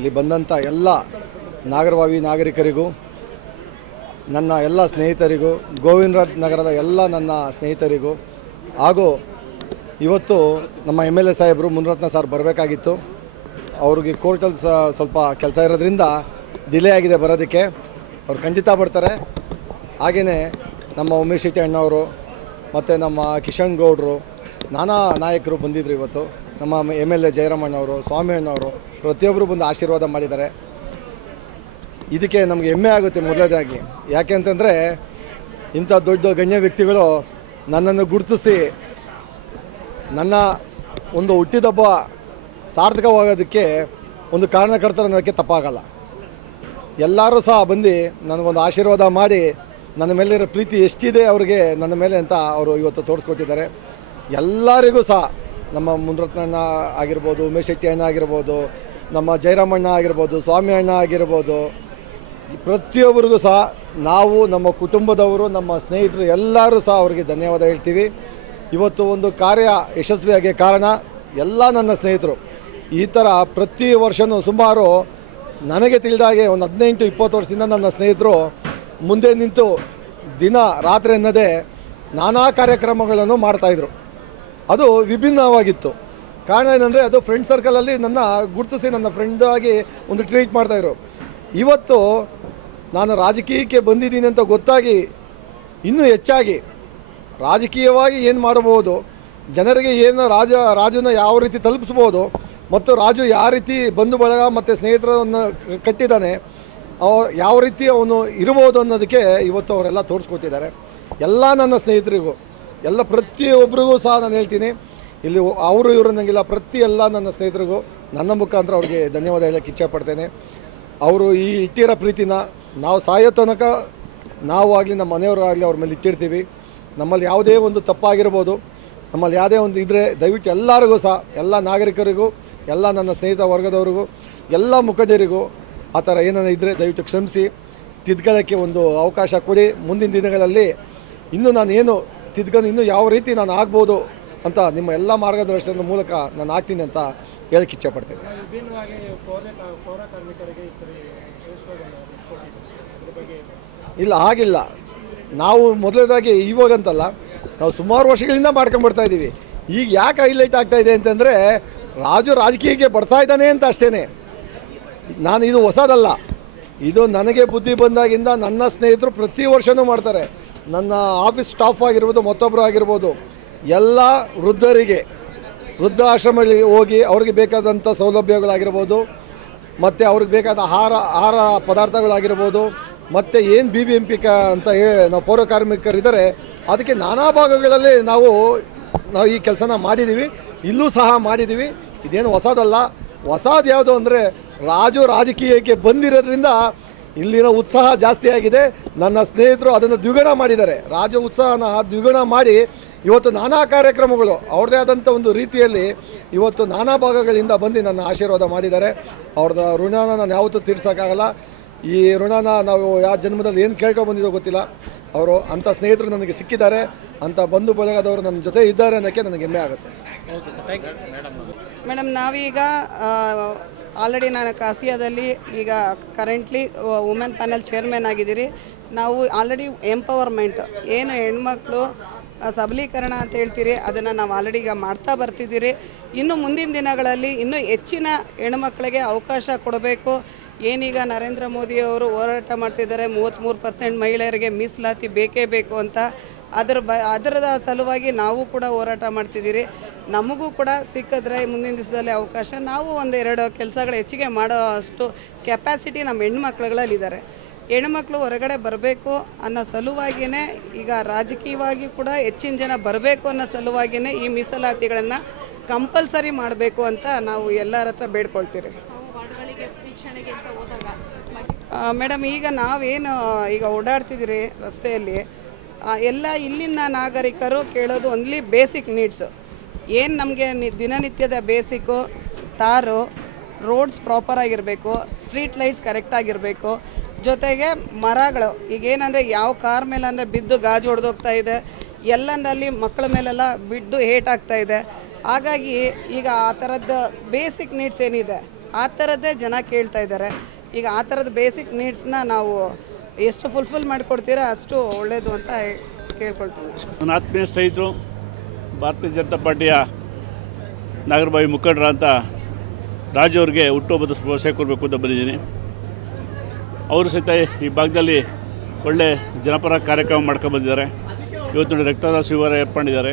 ಇಲ್ಲಿ ಬಂದಂಥ ಎಲ್ಲ ನಾಗರಭಾವಿ ನಾಗರಿಕರಿಗೂ, ನನ್ನ ಎಲ್ಲ ಸ್ನೇಹಿತರಿಗೂ, ಗೋವಿಂದರಾಜ್ ನಗರದ ಎಲ್ಲ ನನ್ನ ಸ್ನೇಹಿತರಿಗೂ, ಹಾಗೂ ಇವತ್ತು ನಮ್ಮ MLA ಸಾಹೇಬರು ಮುನಿರತ್ನ ಸರ್ ಬರಬೇಕಾಗಿತ್ತು. ಅವ್ರಿಗೆ ಕೋರ್ಟಲ್ಲಿ ಸ್ವಲ್ಪ ಕೆಲಸ ಇರೋದ್ರಿಂದ ಡಿಲೇ ಆಗಿದೆ ಬರೋದಕ್ಕೆ. ಅವ್ರು ಖಂಡಿತ ಬರ್ತಾರೆ. ಹಾಗೆಯೇ ನಮ್ಮ ಉಮೇಶ್ ಶೆಟ್ಟಿ ಅಣ್ಣವರು ಮತ್ತು ನಮ್ಮ ಕಿಶನ್ ಗೌಡ್ರು, ನಾನಾ ನಾಯಕರು ಬಂದಿದ್ದರು ಇವತ್ತು. ನಮ್ಮ MLA ಜಯರಾಮಣ್ಣವರು, ಸ್ವಾಮಿ ಅಣ್ಣವರು ಪ್ರತಿಯೊಬ್ಬರು ಬಂದು ಆಶೀರ್ವಾದ ಮಾಡಿದ್ದಾರೆ. ಇದಕ್ಕೆ ನಮಗೆ ಹೆಮ್ಮೆ ಆಗುತ್ತೆ ಮೊದಲನೇದಾಗಿ. ಯಾಕೆ ಅಂತಂದರೆ ಇಂಥ ದೊಡ್ಡ ಗಣ್ಯ ವ್ಯಕ್ತಿಗಳು ನನ್ನನ್ನು ಗುರುತಿಸಿ ನನ್ನ ಒಂದು ಹುಟ್ಟಿದಬ್ಬ ಸಾರ್ಥಕವಾಗೋದಕ್ಕೆ ಒಂದು ಕಾರಣಕರ್ತರು ಅನ್ನೋದಕ್ಕೆ ತಪ್ಪಾಗಲ್ಲ. ಎಲ್ಲರೂ ಸಹ ಬಂದು ನನಗೊಂದು ಆಶೀರ್ವಾದ ಮಾಡಿ ನನ್ನ ಮೇಲಿರೋ ಪ್ರೀತಿ ಎಷ್ಟಿದೆ ಅವ್ರಿಗೆ ನನ್ನ ಮೇಲೆ ಅಂತ ಅವರು ಇವತ್ತು ತೋರಿಸ್ಕೊಟ್ಟಿದ್ದಾರೆ. ಎಲ್ಲರಿಗೂ ಸಹ ನಮ್ಮ ಮುನಿರತ್ನಣ್ಣ ಆಗಿರ್ಬೋದು, ಉಮೇಶ್ ಶೆಟ್ಟಿ ಅಣ್ಣ ಆಗಿರ್ಬೋದು, ನಮ್ಮ ಜಯರಾಮಣ್ಣ ಆಗಿರ್ಬೋದು, ಸ್ವಾಮಿ ಅಣ್ಣ ಆಗಿರ್ಬೋದು, ಪ್ರತಿಯೊಬ್ಬರಿಗೂ ಸಹ ನಾವು, ನಮ್ಮ ಕುಟುಂಬದವರು, ನಮ್ಮ ಸ್ನೇಹಿತರು ಎಲ್ಲರೂ ಸಹ ಅವರಿಗೆ ಧನ್ಯವಾದ ಹೇಳ್ತೀವಿ. ಇವತ್ತು ಒಂದು ಕಾರ್ಯ ಯಶಸ್ವಿಯಾಗಿ ಕಾರಣ ಎಲ್ಲ ನನ್ನ ಸ್ನೇಹಿತರು. ಈ ಥರ ಪ್ರತಿ ವರ್ಷವೂ ಸುಮಾರು ನನಗೆ ತಿಳಿದಾಗೆ ಒಂದು 18-20 ವರ್ಷದಿಂದ ನನ್ನ ಸ್ನೇಹಿತರು ಮುಂದೆ ನಿಂತು ದಿನ ರಾತ್ರಿ ಅನ್ನದೇ ನಾನಾ ಕಾರ್ಯಕ್ರಮಗಳನ್ನು ಮಾಡ್ತಾಯಿದ್ರು. ಅದು ವಿಭಿನ್ನವಾಗಿತ್ತು. ಕಾರಣ ಏನಂದರೆ ಅದು ಫ್ರೆಂಡ್ ಸರ್ಕಲಲ್ಲಿ ನನ್ನ ಗುರುತಿಸಿ ನನ್ನ ಫ್ರೆಂಡ್ ಆಗಿ ಒಂದು ಟ್ರೀಟ್ ಮಾಡ್ತಾಯಿದ್ರು. ಇವತ್ತು ನಾನು ರಾಜಕೀಯಕ್ಕೆ ಬಂದಿದ್ದೀನಿ ಅಂತ ಗೊತ್ತಾಗಿ ಇನ್ನೂ ಹೆಚ್ಚಾಗಿ ರಾಜಕೀಯವಾಗಿ ಏನು ಮಾಡಬಹುದು, ಜನರಿಗೆ ಏನು ರಾಜನ ಯಾವ ರೀತಿ ತಲುಪಿಸ್ಬೋದು ಮತ್ತು ರಾಜು ಯಾವ ರೀತಿ ಬಂಧು ಬಳಗ ಮತ್ತು ಸ್ನೇಹಿತರನ್ನು ಕಟ್ಟಿದ್ದಾನೆ, ಯಾವ ರೀತಿ ಅವನು ಇರ್ಬೋದು ಅನ್ನೋದಕ್ಕೆ ಇವತ್ತು ಅವರೆಲ್ಲ ತೋರಿಸ್ಕೊಟ್ಟಿದ್ದಾರೆ. ಎಲ್ಲ ನನ್ನ ಸ್ನೇಹಿತರಿಗೂ, ಎಲ್ಲ ಪ್ರತಿಯೊಬ್ಬರಿಗೂ ಸಹ ನಾನು ಹೇಳ್ತೀನಿ, ಇಲ್ಲಿ ಅವರು ಇವರು ನನಗಿಲ್ಲ, ಎಲ್ಲ ನನ್ನ ಸ್ನೇಹಿತರಿಗೂ ನನ್ನ ಮುಖಾಂತರ ಅವ್ರಿಗೆ ಧನ್ಯವಾದ ಹೇಳೋಕ್ಕೆ ಇಚ್ಛೆಪಡ್ತೇನೆ. ಅವರು ಈ ಇಟ್ಟಿರೋ ಪ್ರೀತಿನ ನಾವು ಸಾಯೋ ತನಕ ನಾವು ಆಗಲಿ ನಮ್ಮ ಮನೆಯವರು ಆಗಲಿ ಅವ್ರ ಮೇಲೆ ಇಟ್ಟಿರ್ತೀವಿ. ನಮ್ಮಲ್ಲಿ ಯಾವುದೇ ಒಂದು ತಪ್ಪಾಗಿರ್ಬೋದು, ನಮ್ಮಲ್ಲಿ ಯಾವುದೇ ಒಂದು ಇದ್ದರೆ ದಯವಿಟ್ಟು ಎಲ್ಲರಿಗೂ ಸಹ, ಎಲ್ಲ ನಾಗರಿಕರಿಗೂ, ಎಲ್ಲ ನನ್ನ ಸ್ನೇಹಿತ ವರ್ಗದವ್ರಿಗೂ, ಎಲ್ಲ ಮುಖಂಡರಿಗೂ ಆ ಥರ ಏನಾದ್ರು ಇದ್ದರೆ ದಯವಿಟ್ಟು ಕ್ಷಮಿಸಿ, ತಿದ್ಕೊಳ್ಳೋಕ್ಕೆ ಒಂದು ಅವಕಾಶ ಕೊಡಿ. ಮುಂದಿನ ದಿನಗಳಲ್ಲಿ ಇನ್ನೂ ನಾನು ಏನು ತಿದ್ಕೊಂಡು ಇನ್ನೂ ಯಾವ ರೀತಿ ನಾನು ಆಗ್ಬೋದು ಅಂತ ನಿಮ್ಮ ಎಲ್ಲ ಮಾರ್ಗದರ್ಶನದ ಮೂಲಕ ನಾನು ಆಗ್ತೀನಿ ಅಂತ ಹೇಳಕ್ಕೆ ಇಚ್ಛೆಪಡ್ತೇನೆ. ಇಲ್ಲ, ಆಗಿಲ್ಲ. ನಾವು ಮೊದಲನೇದಾಗಿ ಇವಾಗಂತಲ್ಲ, ನಾವು ಸುಮಾರು ವರ್ಷಗಳಿಂದ ಮಾಡ್ಕೊಂಡ್ಬರ್ತಾ ಇದ್ದೀವಿ. ಈಗ ಯಾಕೆ ಹೈಲೈಟ್ ಆಗ್ತಾಯಿದೆ ಅಂತಂದರೆ ರಾಜು ರಾಜಕೀಯಕ್ಕೆ ಬರ್ತಾ ಇದ್ದಾನೆ ಅಂತ ಅಷ್ಟೇ. ನಾನು ಇದು ಹೊಸದಲ್ಲ, ಇದು ನನಗೆ ಬುದ್ಧಿ ಬಂದಾಗಿಂದ ನನ್ನ ಸ್ನೇಹಿತರು ಪ್ರತಿ ವರ್ಷವೂ ಮಾಡ್ತಾರೆ. ನನ್ನ ಆಫೀಸ್ ಸ್ಟಾಫ್ ಆಗಿರ್ಬೋದು, ಮತ್ತೊಬ್ಬರು ಆಗಿರ್ಬೋದು, ಎಲ್ಲ ವೃದ್ಧರಿಗೆ ವೃದ್ಧಾಶ್ರಮಗಳಿಗೆ ಹೋಗಿ ಅವ್ರಿಗೆ ಬೇಕಾದಂಥ ಸೌಲಭ್ಯಗಳಾಗಿರ್ಬೋದು, ಮತ್ತು ಅವ್ರಿಗೆ ಬೇಕಾದ ಆಹಾರ ಪದಾರ್ಥಗಳಾಗಿರ್ಬೋದು, ಮತ್ತು ಏನು BBMP ಅಂತ ನಾವು ಪೌರ ಕಾರ್ಮಿಕರಿದ್ದಾರೆ ಅದಕ್ಕೆ ನಾನಾ ಭಾಗಗಳಲ್ಲಿ ನಾವು ಈ ಕೆಲಸನ ಮಾಡಿದ್ದೀವಿ. ಇಲ್ಲೂ ಸಹ ಮಾಡಿದ್ದೀವಿ. ಇದೇನು ಹೊಸದಲ್ಲ. ಹೊಸದು ಯಾವುದು ಅಂದರೆ ರಾಜು ರಾಜಕೀಯಕ್ಕೆ ಬಂದಿರೋದ್ರಿಂದ ಇಲ್ಲಿನ ಉತ್ಸಾಹ ಜಾಸ್ತಿ ಆಗಿದೆ. ನನ್ನ ಸ್ನೇಹಿತರು ಅದನ್ನು ದ್ವಿಗುಣ ಮಾಡಿದ್ದಾರೆ. ರಾಜು ಉತ್ಸಾಹನ ದ್ವಿಗುಣ ಮಾಡಿ ಇವತ್ತು ನಾನಾ ಕಾರ್ಯಕ್ರಮಗಳು ಅವ್ರದ್ದೇ ಆದಂಥ ಒಂದು ರೀತಿಯಲ್ಲಿ ಇವತ್ತು ನಾನಾ ಭಾಗಗಳಿಂದ ಬಂದು ನನ್ನ ಆಶೀರ್ವಾದ ಮಾಡಿದ್ದಾರೆ. ಅವ್ರದ್ದು ಋಣನ ನಾನು ಯಾವತ್ತೂ ತೀರ್ಸೋಕ್ಕಾಗಲ್ಲ. ಈ ಋಣನ ನಾವು ಯಾವ ಜನ್ಮದಲ್ಲಿ ಏನು ಕೇಳ್ಕೊಬಂದಿದ್ದೋ ಗೊತ್ತಿಲ್ಲ. ಅವರು ಅಂಥ ಸ್ನೇಹಿತರು ನನಗೆ ಸಿಕ್ಕಿದ್ದಾರೆ, ಅಂಥ ಬಂಧು ಬಳಗದವರು ನನ್ನ ಜೊತೆ ಇದ್ದಾರೆ ಅನ್ನೋಕ್ಕೆ ನನಗೆ ಹೆಮ್ಮೆ ಆಗುತ್ತೆ. ಮೇಡಮ್, ನಾವೀಗ ಆಲ್ರೆಡಿ ನಾನು ಕಾಸಿಯಾದಲ್ಲಿ ಈಗ ಕರೆಂಟ್ಲಿ ವುಮೆನ್ ಪ್ಯಾನೆಲ್ ಚೇರ್ಮನ್ ಆಗಿದ್ದೀರಿ. ನಾವು ಆಲ್ರೆಡಿ ಎಂಪವರ್ಮೆಂಟ್ ಏನು ಹೆಣ್ಮಕ್ಳು ಸಬಲೀಕರಣ ಅಂತ ಹೇಳ್ತೀರಿ, ಅದನ್ನು ನಾವು ಆಲ್ರೆಡಿ ಈಗ ಮಾಡ್ತಾ ಬರ್ತಿದ್ದೀರಿ. ಇನ್ನು ಮುಂದಿನ ದಿನಗಳಲ್ಲಿ ಇನ್ನೂ ಹೆಚ್ಚಿನ ಹೆಣ್ಮಕ್ಳಿಗೆ ಅವಕಾಶ ಕೊಡಬೇಕು. ಏನೀಗ ನರೇಂದ್ರ ಮೋದಿಯವರು ಹೋರಾಟ ಮಾಡ್ತಿದ್ದಾರೆ, 33% ಮಹಿಳೆಯರಿಗೆ ಮೀಸಲಾತಿ ಬೇಕೇ ಬೇಕು ಅಂತ. ಅದರದ ಸಲುವಾಗಿ ನಾವು ಕೂಡ ಹೋರಾಟ ಮಾಡ್ತಿದ್ದೀರಿ. ನಮಗೂ ಕೂಡ ಸಿಕ್ಕಿದ್ರೆ ಮುಂದಿನ ದಿವಸದಲ್ಲಿ ಅವಕಾಶ, ನಾವು 1-2 ಕೆಲಸಗಳು ಹೆಚ್ಚಿಗೆ ಮಾಡೋ ಅಷ್ಟು ಕೆಪಾಸಿಟಿ ನಮ್ಮ ಹೆಣ್ಮಕ್ಳುಗಳಲ್ಲಿದ್ದಾರೆ. ಹೆಣ್ಮಕ್ಳು ಹೊರಗಡೆ ಬರಬೇಕು ಅನ್ನೋ ಸಲುವಾಗಿಯೇ, ಈಗ ರಾಜಕೀಯವಾಗಿ ಕೂಡ ಹೆಚ್ಚಿನ ಜನ ಬರಬೇಕು ಅನ್ನೋ ಸಲುವಾಗಿಯೇ ಈ ಮೀಸಲಾತಿಗಳನ್ನು ಕಂಪಲ್ಸರಿ ಮಾಡಬೇಕು ಅಂತ ನಾವು ಎಲ್ಲರ ಹತ್ರ ಬೇಡ್ಕೊಳ್ತೀರಿ. ಮೇಡಮ್, ಈಗ ನಾವೇನು ಈಗ ಓಡಾಡ್ತಿದ್ದೀರಿ ರಸ್ತೆಯಲ್ಲಿ, ಎಲ್ಲ ಇಲ್ಲಿನ ನಾಗರಿಕರು ಕೇಳೋದು ಓನ್ಲಿ ಬೇಸಿಕ್ ನೀಡ್ಸು. ಏನು ನಮಗೆ ದಿನನಿತ್ಯದ ಬೇಸಿಕ್ಕು, ತಾರು, ರೋಡ್ಸ್ ಪ್ರಾಪರಾಗಿರಬೇಕು, ಸ್ಟ್ರೀಟ್ ಲೈಟ್ಸ್ ಕರೆಕ್ಟಾಗಿರಬೇಕು, ಜೊತೆಗೆ ಮರಗಳು. ಈಗೇನಂದರೆ ಯಾವ ಕಾರ್ ಮೇಲೆ ಅಂದರೆ ಬಿದ್ದು ಗಾಜು ಹೊಡೆದೋಗ್ತಾ ಇದೆ, ಎಲ್ಲಂದಲ್ಲಿ ಮಕ್ಕಳ ಮೇಲೆಲ್ಲ ಬಿದ್ದು ಹೇಟಾಗ್ತಾ ಇದೆ. ಹಾಗಾಗಿ ಈಗ ಆ ಥರದ್ದು ಬೇಸಿಕ್ ನೀಡ್ಸ್ ಏನಿದೆ ಆ ಥರದ್ದೇ ಜನ ಕೇಳ್ತಾ ಇದ್ದಾರೆ. ಈಗ ಆ ಥರದ ಬೇಸಿಕ್ ನೀಡ್ಸ್ನ ನಾವು ಎಷ್ಟು ಫುಲ್ಫಿಲ್ ಮಾಡಿಕೊಡ್ತೀರಾ ಅಷ್ಟು ಒಳ್ಳೆಯದು ಅಂತ ಕೇಳ್ಕೊಳ್ತೀನಿ. ನನ್ನ ಆತ್ಮೀಯ ಸ್ನೇಹಿತರು, ಭಾರತೀಯ ಜನತಾ ಪಾರ್ಟಿಯ ನಾಗರಬಾವಿ ಮುಖಂಡರಂತ ರಾಜು ಅವ್ರಿಗೆ ಹುಟ್ಟುಹಬ್ಬದ ಶುಭಾಶಯ ಕೊಡಬೇಕು ಅಂತ ಬಂದಿದ್ದೀನಿ. ಅವರು ಸಹಿತ ಈ ಭಾಗದಲ್ಲಿ ಒಳ್ಳೆ ಜನಪರ ಕಾರ್ಯಕ್ರಮ ಮಾಡ್ಕೊಂಡ್ಬಂದಿದ್ದಾರೆ. ಇವತ್ತು ನೋಡಿ ರಕ್ತದಾನ ಶಿಬಿರ ಏರ್ಪಾಡು ಮಾಡಿದ್ದಾರೆ,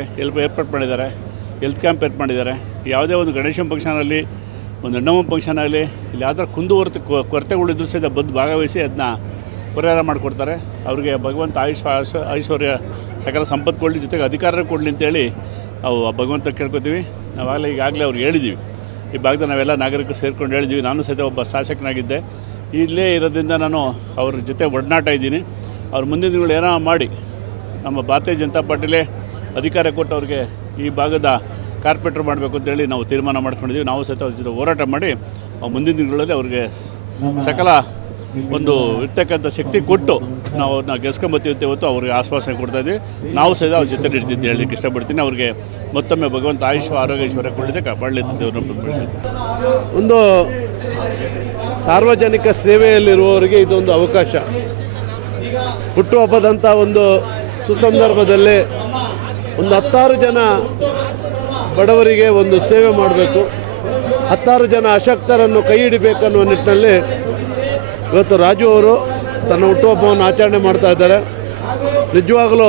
ಹೆಲ್ತ್ ಕ್ಯಾಂಪ್ ಏರ್ಪಾಡು ಮಾಡಿದ್ದಾರೆ. ಯಾವುದೇ ಒಂದು ಗಣೇಶ ಫಂಕ್ಷನಲ್ಲಿ, ಒಂದು ಹೆಣ್ಣಮ್ಮ ಫಂಕ್ಷನ್ ಆಗಲಿ, ಇಲ್ಲಿ ಯಾವ್ದಾರ ಕೊರತೆಗಳಿದ್ರೂ ಸಹಿತ ಬಂದು ಭಾಗವಹಿಸಿ ಅದನ್ನ ಪರಿಹಾರ ಮಾಡಿಕೊಡ್ತಾರೆ. ಅವರಿಗೆ ಭಗವಂತ ಐಶ್ವರ್ಯ ಸಕಲ ಸಂಪತ್ತು ಕೊಡಲಿ, ಜೊತೆಗೆ ಅಧಿಕಾರ ಕೊಡಲಿ ಅಂತೇಳಿ ನಾವು ಭಗವಂತ ಕೇಳ್ಕೊತೀವಿ. ಈಗಾಗಲೇ ಅವ್ರಿಗೆ ಹೇಳಿದ್ದೀವಿ, ಈ ಭಾಗದ ನಾವೆಲ್ಲ ನಾಗರಿಕರು ಸೇರ್ಕೊಂಡು ಹೇಳಿದ್ದೀವಿ. ನಾನು ಸಹಿತ ಒಬ್ಬ ಶಾಸಕನಾಗಿದ್ದೆ, ಇಲ್ಲೇ ಇರೋದ್ರಿಂದ ನಾನು ಅವ್ರ ಜೊತೆ ಒಡನಾಟ ಇದ್ದೀನಿ. ಅವ್ರ ಮುಂದಿನ ದಿನಗಳು ಏನೋ ಮಾಡಿ ನಮ್ಮ ಭಾರತೀಯ ಜನತಾ ಪಾರ್ಟಿಲೇ ಅಧಿಕಾರ ಕೊಟ್ಟು ಅವ್ರಿಗೆ ಈ ಭಾಗದ ಕಾರ್ಪೊರೇಟರ್ ಮಾಡಬೇಕು ಅಂತೇಳಿ ನಾವು ತೀರ್ಮಾನ ಮಾಡ್ಕೊಂಡಿದ್ದೀವಿ. ನಾವು ಸಹಿತ ಅವ್ರ ಜೊತೆ ಹೋರಾಟ ಮಾಡಿ ಮುಂದಿನ ದಿನಗಳಲ್ಲಿ ಅವ್ರಿಗೆ ಸಕಲ ಒಂದು ಇರ್ತಕ್ಕಂಥ ಶಕ್ತಿ ಕೊಟ್ಟು ನಾವು ಅವ್ರನ್ನ ಗೆಲ್ಸ್ಕೊಂಬತ್ತೀವಿ ಅಂತ ಇವತ್ತು ಅವ್ರಿಗೆ ಆಶ್ವಾಸನೆ ಕೊಡ್ತಾಯಿದ್ವಿ. ನಾವು ಸಹಿತ ಅವ್ರ ಜೊತೆ ಇರ್ತಿದ್ದು ಹೇಳಲಿಕ್ಕೆ ಇಷ್ಟಪಡ್ತೀನಿ. ಅವ್ರಿಗೆ ಮತ್ತೊಮ್ಮೆ ಭಗವಂತ ಆರೋಗ್ಯ ಐಶ್ವರ್ಯ ಕೊಡಲಿಕ್ಕೆ ಕಾಪಾಡಲಿ ಅಂತ ದೇವ್ರನ್ನ. ಒಂದು ಸಾರ್ವಜನಿಕ ಸೇವೆಯಲ್ಲಿರುವವರಿಗೆ ಇದೊಂದು ಅವಕಾಶ. ಹುಟ್ಟುಹಬ್ಬದಂಥ ಒಂದು ಸುಸಂದರ್ಭದಲ್ಲಿ ಒಂದು 10 ಜನ ಬಡವರಿಗೆ ಒಂದು ಸೇವೆ ಮಾಡಬೇಕು, 10 ಜನ ಅಶಕ್ತರನ್ನು ಕೈ ಹಿಡಿಬೇಕನ್ನುವ ನಿಟ್ಟಿನಲ್ಲಿ ಇವತ್ತು ರಾಜು ಅವರು ತನ್ನ ಹುಟ್ಟುಹಬ್ಬವನ್ನು ಆಚರಣೆ ಮಾಡ್ತಾ ಇದ್ದಾರೆ. ನಿಜವಾಗಲೂ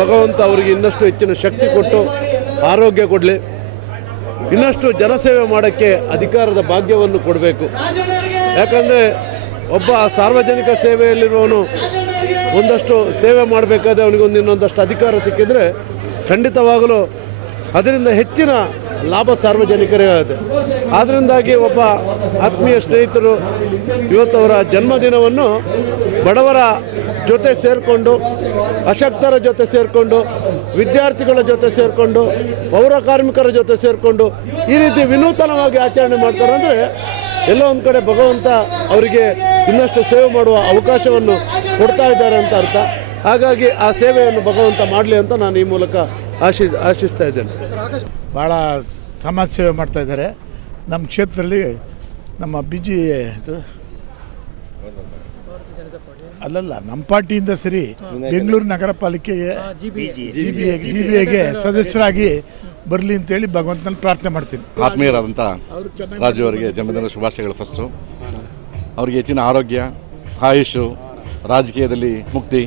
ಭಗವಂತ ಅವರಿಗೆ ಇನ್ನಷ್ಟು ಹೆಚ್ಚಿನ ಶಕ್ತಿ ಕೊಟ್ಟು ಆರೋಗ್ಯ ಕೊಡಲಿ, ಇನ್ನಷ್ಟು ಜನಸೇವೆ ಮಾಡೋಕ್ಕೆ ಅಧಿಕಾರದ ಭಾಗ್ಯವನ್ನು ಕೊಡಬೇಕು. ಯಾಕಂದರೆ ಒಬ್ಬ ಸಾರ್ವಜನಿಕ ಸೇವೆಯಲ್ಲಿರುವವನು ಒಂದಷ್ಟು ಸೇವೆ ಮಾಡಬೇಕಾದ್ರೆ ಅವನಿಗೊಂದು ಇನ್ನೊಂದಷ್ಟು ಅಧಿಕಾರ ಸಿಕ್ಕಿದರೆ ಖಂಡಿತವಾಗಲೂ ಅದರಿಂದ ಹೆಚ್ಚಿನ ಲಾಭ ಸಾರ್ವಜನಿಕರೇ ಆಗುತ್ತೆ. ಆದ್ದರಿಂದಾಗಿ ಒಬ್ಬ ಆತ್ಮೀಯ ಸ್ನೇಹಿತರು ಇವತ್ತು ಅವರ ಜನ್ಮದಿನವನ್ನು ಬಡವರ ಜೊತೆ ಸೇರಿಕೊಂಡು, ಅಶಕ್ತರ ಜೊತೆ ಸೇರಿಕೊಂಡು, ವಿದ್ಯಾರ್ಥಿಗಳ ಜೊತೆ ಸೇರಿಕೊಂಡು, ಪೌರ ಕಾರ್ಮಿಕರ ಜೊತೆ ಸೇರಿಕೊಂಡು ಈ ರೀತಿ ವಿನೂತನವಾಗಿ ಆಚರಣೆ ಮಾಡ್ತಾರೆ. ಅಂದರೆ ಎಲ್ಲೋ ಒಂದು ಕಡೆ ಭಗವಂತ ಅವರಿಗೆ ಇನ್ನಷ್ಟು ಸೇವೆ ಮಾಡುವ ಅವಕಾಶವನ್ನು ಕೊಡ್ತಾ ಇದ್ದಾರೆ ಅಂತ ಅರ್ಥ. ಹಾಗಾಗಿ ಆ ಸೇವೆಯನ್ನು ಭಗವಂತ ಮಾಡಲಿ ಅಂತ ನಾನು ಈ ಮೂಲಕ ಆಶಿಸ್ತಾ ಇದ್ದೇನೆ. ಭಾಳ ಸಮಾಜ ಸೇವೆ ಮಾಡ್ತಾಯಿದ್ದಾರೆ. ನಮ್ಮ ಕ್ಷೇತ್ರದಲ್ಲಿ ನಮ್ಮ ಅಲ್ಲಲ್ಲ ನಮ್ಮ ಪಾರ್ಟಿಯಿಂದ ಸರಿ ಬೆಂಗಳೂರು ನಗರ ಪಾಲಿಕೆಗೆ GBAಗೆ ಸದಸ್ಯರಾಗಿ ಬರಲಿ ಅಂತೇಳಿ ಭಗವಂತನಲ್ಲಿ ಪ್ರಾರ್ಥನೆ ಮಾಡ್ತೀನಿ. ಆತ್ಮೀಯರಾದಂಥ ರಾಜು ಅವರಿಗೆ ಜನ್ಮದಿನ ಶುಭಾಶಯಗಳು. ಫಸ್ಟು ಅವ್ರಿಗೆ ಹೆಚ್ಚಿನ ಆರೋಗ್ಯ, ಆಯುಷು, ರಾಜಕೀಯದಲ್ಲಿ ಮುಕ್ತಿ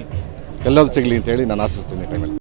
ಎಲ್ಲದೂ ಸಿಗಲಿ ಅಂತೇಳಿ ನಾನು ಆಶಿಸ್ತೀನಿ ಟೈಮಲ್ಲಿ.